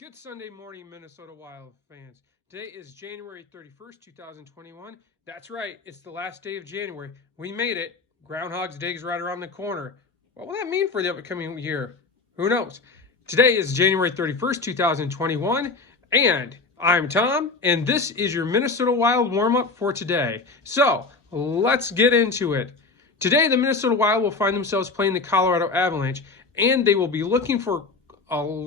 Good Sunday morning, Minnesota Wild fans. Today is January 31st, 2021. That's right, it's the last day of January. We made it. Groundhog's Day is right around the corner. What will that mean for the upcoming year? Who knows? Today is January 31st, 2021, and I'm Tom, and this is your Minnesota Wild warm up for today. So, let's get into it. Today, the Minnesota Wild will find themselves playing the Colorado Avalanche, and they will be looking for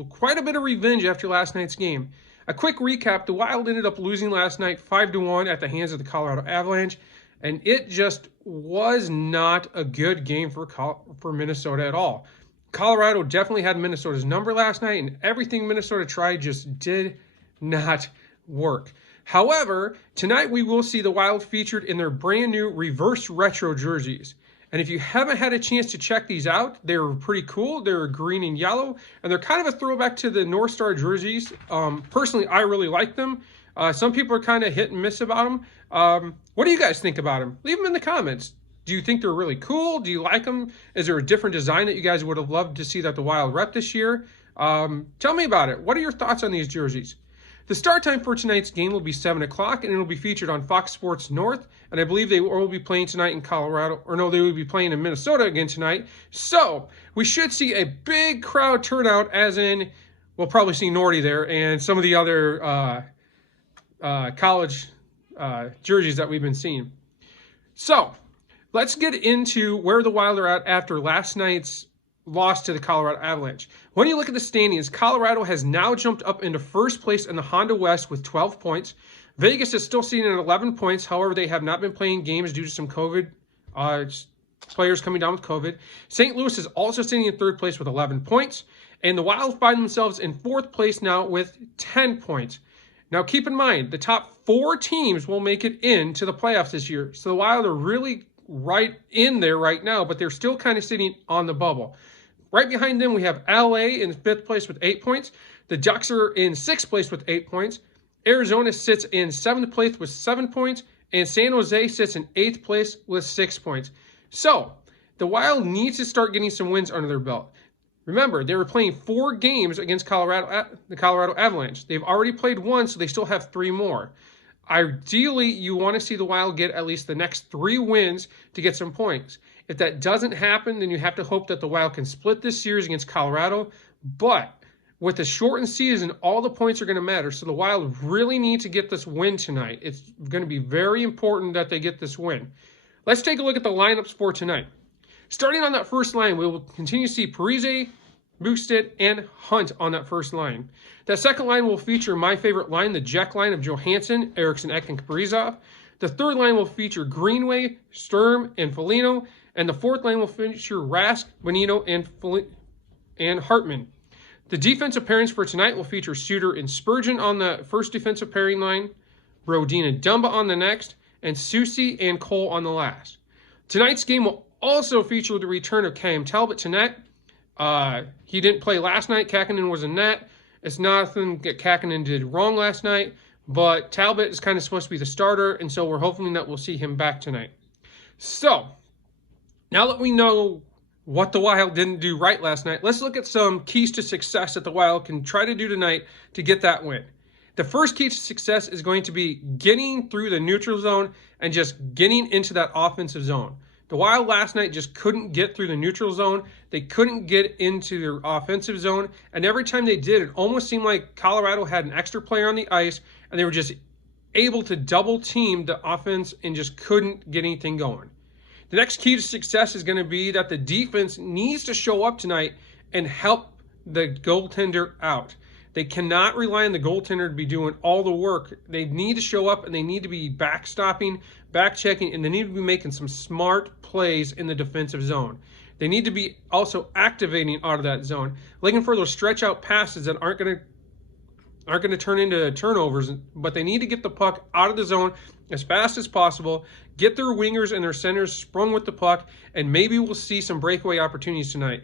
quite a bit of revenge after last night's game. A quick recap, the Wild ended up losing last night 5-1 at the hands of the Colorado Avalanche, and it just was not a good game for Minnesota at all. Colorado definitely had Minnesota's number last night, and everything Minnesota tried just did not work. However, tonight we will see the Wild featured in their brand new reverse retro jerseys. And if you haven't had a chance to check these out, they're pretty cool. They're green and yellow, and they're kind of a throwback to the North Star jerseys. Personally, I really like them. Some people are kind of hit and miss about them. What do you guys think about them? Leave them in the comments. Do you think they're really cool? Do you like them? Is there a different design that you guys would have loved to see that the Wild rep this year? Tell me about it. What are your thoughts on these jerseys? The start time for tonight's game will be 7 o'clock, and it will be featured on Fox Sports North, and I believe they will be playing tonight in Colorado, or no, they will be playing in Minnesota again tonight. So, we should see a big crowd turnout, as in, we'll probably see Nordy there, and some of the other college jerseys that we've been seeing. So, let's get into where the Wild are at after last night's loss to the Colorado Avalanche. When you look at the standings, Colorado has now jumped up into first place in the Honda West with 12 points. Vegas is still sitting at 11 points. However, they have not been playing games due to some COVID players coming down with COVID. St. Louis is also sitting in third place with 11 points. And the Wild find themselves in fourth place now with 10 points. Now, keep in mind, the top 4 teams will make it into the playoffs this year. So the Wild are really right in there right now, but they're still kind of sitting on the bubble. Right behind them, we have LA in 5th place with 8 points. The Ducks are in 6th place with 8 points. Arizona sits in 7th place with 7 points. And San Jose sits in 8th place with 6 points. So, the Wild needs to start getting some wins under their belt. Remember, they were playing 4 games against the Colorado Avalanche. They've already played 1, so they still have 3 more. Ideally, you want to see the Wild get at least the next 3 wins to get some points. If that doesn't happen, then you have to hope that the Wild can split this series against Colorado. But with the shortened season, all the points are going to matter. So the Wild really need to get this win tonight. It's going to be very important that they get this win. Let's take a look at the lineups for tonight. Starting on that first line, we will continue to see Parise, Bukestad, and Hunt on that first line. That second line will feature my favorite line, the Jack line of Johansson, Eriksson, Ek, and Kaprizov. The third line will feature Greenway, Sturm, and Foligno. And the fourth line will feature Rask, Bonino, and Hartman. The defensive pairings for tonight will feature Suter and Spurgeon on the first defensive pairing line, Brodin and Dumba on the next, and Soucy and Cole on the last. Tonight's game will also feature the return of Cam Talbot to net. He didn't play last night. Kakkonen was in net. It's nothing that Kakkonen did wrong last night, but Talbot is kind of supposed to be the starter, and so we're hoping that we'll see him back tonight. So, now that we know what the Wild didn't do right last night, let's look at some keys to success that the Wild can try to do tonight to get that win. The first key to success is going to be getting through the neutral zone and just getting into that offensive zone. The Wild last night just couldn't get through the neutral zone. They couldn't get into their offensive zone. And every time they did, it almost seemed like Colorado had an extra player on the ice, and they were just able to double team the offense and just couldn't get anything going. The next key to success is going to be that the defense needs to show up tonight and help the goaltender out. They cannot rely on the goaltender to be doing all the work. They need to show up, and they need to be backstopping, back-checking, and they need to be making some smart plays in the defensive zone. They need to be also activating out of that zone, looking for those stretch-out passes that aren't going to turn into turnovers, but they need to get the puck out of the zone as fast as possible, get their wingers and their centers sprung with the puck, and maybe we'll see some breakaway opportunities tonight.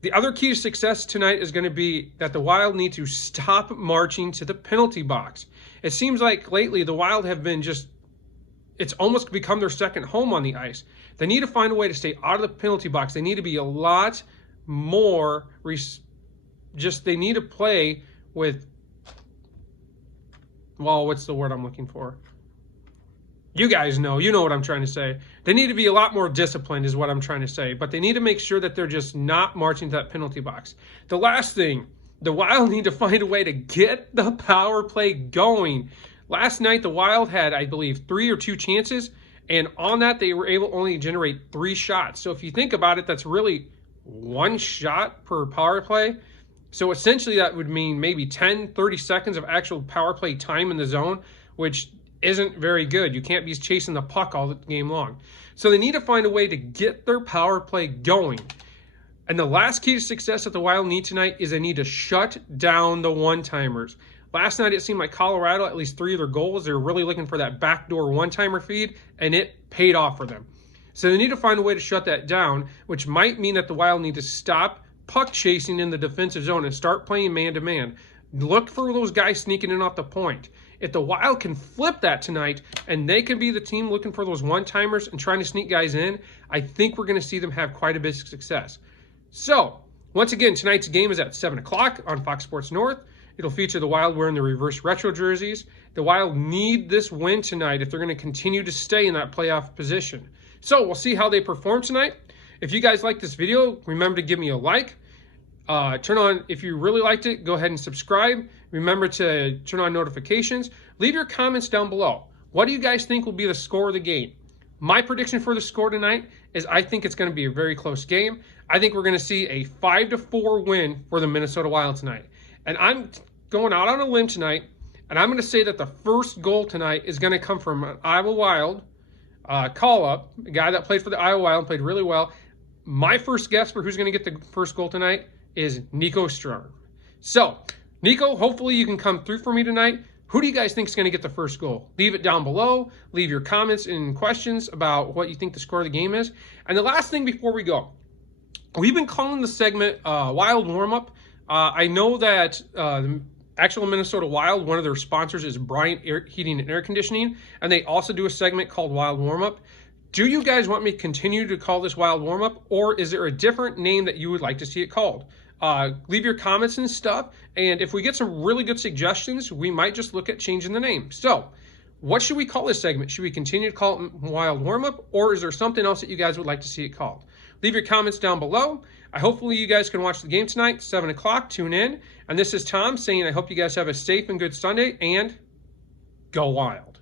The other key to success tonight is going to be that the Wild need to stop marching to the penalty box. It seems like lately the Wild have been it's almost become their second home on the ice. They need to find a way to stay out of the penalty box. They need to be a lot more, they need to play with, well, what's the word I'm looking for? You guys know, you know what I'm trying to say. They need to be a lot more disciplined is what I'm trying to say, but they need to make sure that they're just not marching to that penalty box. The last thing, the Wild need to find a way to get the power play going. Last night, the Wild had, I believe, 3 or 2 chances, and on that, they were able only to generate 3 shots. So if you think about it, that's really 1 shot per power play. So essentially, that would mean maybe 10, 30 seconds of actual power play time in the zone, which isn't very good. You can't be chasing the puck all the game long. So they need to find a way to get their power play going. And the last key to success that the Wild need tonight is they need to shut down the one-timers. Last night, it seemed like Colorado, at least 3 of their goals, they were really looking for that backdoor one-timer feed, and it paid off for them. So they need to find a way to shut that down, which might mean that the Wild need to stop puck chasing in the defensive zone and start playing man-to-man. Look for those guys sneaking in off the point. If the Wild can flip that tonight and they can be the team looking for those one-timers and trying to sneak guys in, I think we're going to see them have quite a bit of success. So, once again, tonight's game is at 7 o'clock on Fox Sports North. It'll feature the Wild wearing the reverse retro jerseys. The Wild need this win tonight if they're going to continue to stay in that playoff position. So, we'll see how they perform tonight. If you guys like this video, remember to give me a like. If you really liked it, go ahead and subscribe. Remember to turn on notifications. Leave your comments down below. What do you guys think will be the score of the game? My prediction for the score tonight is I think it's going to be a very close game. I think we're going to see a 5-4 win for the Minnesota Wild tonight. And I'm going out on a limb tonight, and I'm going to say that the first goal tonight is going to come from an Iowa Wild call-up, a guy that played for the Iowa Wild and played really well. My first guess for who's going to get the first goal tonight is Nico Sturm. So, Nico, hopefully you can come through for me tonight. Who do you guys think is going to get the first goal? Leave it down below. Leave your comments and questions about what you think the score of the game is. And the last thing before we go, we've been calling the segment Wild Warm-Up. I know that the actual Minnesota Wild, one of their sponsors is Bryant Heating and Air Conditioning, and they also do a segment called Wild Warm-Up. Do you guys want me to continue to call this Wild Warm-Up, or is there a different name that you would like to see it called? Leave your comments and stuff, and if we get some really good suggestions, we might just look at changing the name. So, what should we call this segment? Should we continue to call it Wild Warm-Up, or is there something else that you guys would like to see it called? Leave your comments down below. Hopefully you guys can watch the game tonight, 7 o'clock. Tune in. And this is Tom saying I hope you guys have a safe and good Sunday, and go Wild.